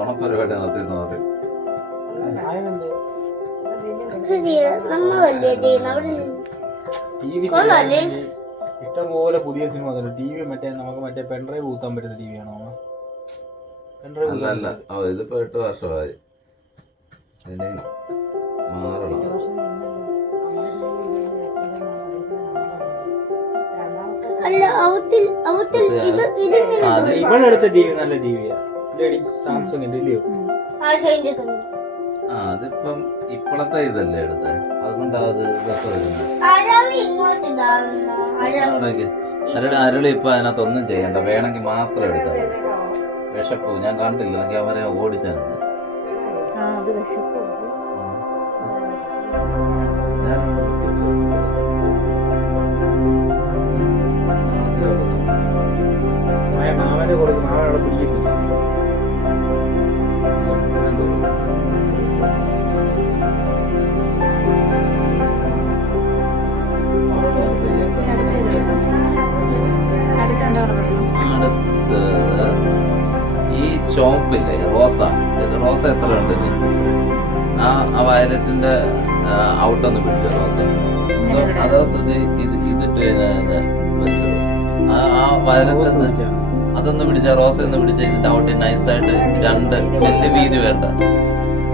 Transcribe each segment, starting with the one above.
ഓണപ്പരിപാടി നടത്തിയെന്ന് പറയും. ഇഷ്ടംപോലെ പുതിയ സിനിമ ടി വി മറ്റേ നമുക്ക് മറ്റേ പെൻഡ്രൈവ് കൂത്താൻ പറ്റുന്ന ടി വി ആണോ? അല്ല, ഇതിപ്പോ 8 വർഷമായി. ഇനി മാറണം. ഇവളെടുത്ത ടി വി നല്ല ടി വിയാ, സാംസങ്ങിന്റെ ഇല്ലയോ? അതിപ്പം ഇപ്പോഴത്തെ ഇതല്ലേ എടുത്തേ, അതുകൊണ്ടാ അത് അരളി ഇപ്പൊ അതിനകത്തൊന്നും ചെയ്യണ്ട, വേണമെങ്കിൽ മാത്രം എടുത്താൽ മതി. വിശപ്പു ഞാൻ കണ്ടില്ലെങ്കിൽ അവരെ ഓടിച്ചാണ്. മാമന്റെ കൊടുക്കും, മാമനോട് പിടിക്കും. അടുത്ത് ഈ ചോപ്പില്ലേ റോസ, റോസ എത്ര ഉണ്ട്? ആ വയലറ്റിന്റെ ഔട്ടൊന്ന് പിടിച്ച റോസ അതോ ഇതിട്ട് കഴിഞ്ഞാൽ ആ വയലറ്റ് അതൊന്ന് പിടിച്ച റോസ ഒന്ന് പിടിച്ച ഇതിന്റെ ഔട്ട് നൈസായിട്ട് 2 വലിയ വീതി വേണ്ട,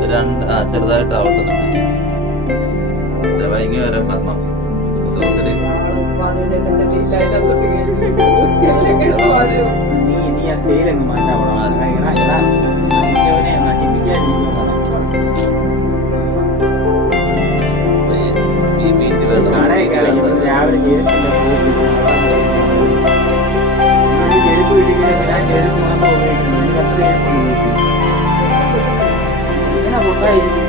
2 ചെറുതായിട്ട് ഔട്ടൊന്ന് പിടിച്ചു വൈകി വരാൻ കാരണം ഒത്തിരി നീ ആ സ്റ്റൈലങ്ങ് മാറ്റാവണം. രാവിലെ ചെരുപ്പ് കിട്ടിയ ഞാൻ ചെരുപ്പ് മാത്രം ഉപയോഗിക്കുന്നു. എനിക്ക് അത്ര ഇങ്ങനെ പൊട്ടായിരിക്കും.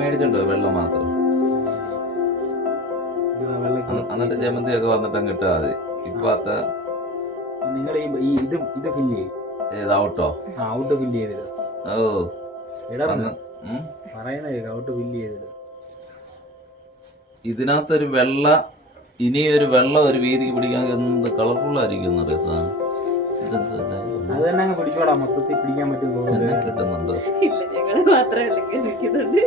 മേടിച്ചിട്ടുണ്ടോ വെള്ളം മാത്രം? എന്നിട്ട് ജമന്തിയൊക്കെ വന്നിട്ട് കിട്ടാ മതി. ഇപ്പൊ നിങ്ങൾ ഇത് ഫില്ല് ചെയ്യും. ഏത് ഔട്ടോ? ഔട്ട് ഫില്ല് ചെയ്തത്. ഓ പറയുന്നത് ഔട്ട് ഫില്ല് ചെയ്തത്. ഇതിനകത്തൊരു വെള്ള ഇനി ഒരു വെള്ളം ഒരു വീതിക്ക് പിടിക്കാൻ എന്ത് കളർഫുൾ ആയിരിക്കും സാധനം. ഇതെന്ത് ഇത്? അത് തന്നെ അങ്ങ് പിടിച്ചോടാ, മൊത്തത്തിൽ പിടിക്കാൻ പറ്റും തോന്നുന്നു. എന്നെ കിട്ടുന്നുണ്ടോ? ഇല്ല, ഞങ്ങള് മാത്രമേ ഉള്ളൂ നിൽക്കുന്നുണ്ട്.